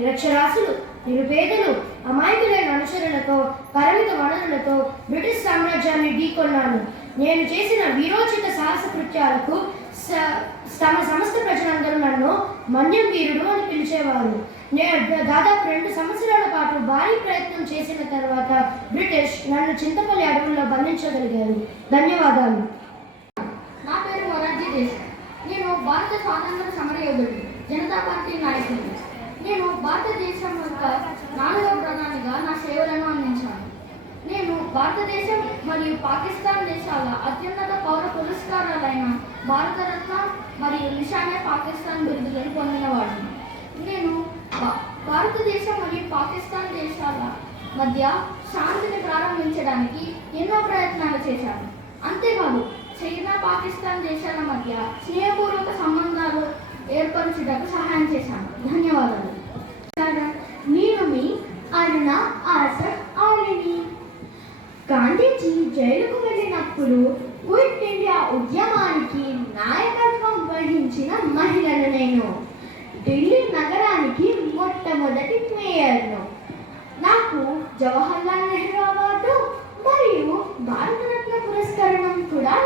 నిరక్షరాస్యులు, నిరుపేదలు, అమాయకులైన అనుచరులతో, పరిమిత వనరులతో బ్రిటిష్ సామ్రాజ్యాన్ని ఢీకొన్నాను. నేను చేసిన వీరోచిత సాహస కృత్యాలకు తమ సమస్త ప్రజలందరూ నన్ను మన్యం వీరుడు అని పిలిచేవారు. నేను దాదాపు 2 సంవత్సరాల పాటు భారీ ప్రయత్నం చేసిన తర్వాత బ్రిటిష్ నన్ను చింతపల్లి అడవుల్లో బంధించగలిగారు. ధన్యవాదాలు. నా పేరు మొరార్జీ దేశాయ్. నేను భారత స్వాతంత్ర సమరయోధుడు, జనతా పార్టీ నాయకుడు. నేను భారతదేశం యొక్క 4వ ప్రధానిగా నా సేవలను అందించాను. నేను భారతదేశం మరియు పాకిస్తాన్ దేశాల అత్యున్నత పౌర పురస్కారాలైన భారతరత్న మరియు నిషానే పాకిస్తాన్ బిరుదులను పొందినవాడిని. నేను భారతదేశం మరియు పాకిస్తాన్ దేశాల మధ్య శాంతిని ప్రారంభించడానికి ఎన్నో ప్రయత్నాలు చేశాను. అంతేకాదు, చైనా పాకిస్తాన్ దేశాల మధ్య స్నేహపూర్వక సంబంధాలు ఏర్పరచుటకు సహాయం చేశాను. ధన్యవాదాలు. నేను మీ అరుణ ఆసఫ్ ఆలిని. గాంధీజీ జైలుకు వెళ్ళినప్పుడు క్విట్ ఇండియా ఉద్యమానికి నాయకత్వం వహించిన మహిళను నేను. ఢిల్లీ నగరానికి మొట్టమొదటి మేయర్ను. నాకు జవహర్లాల్ నెహ్రూ అవార్డు మరియు భారతరత్న పురస్కారం కూడా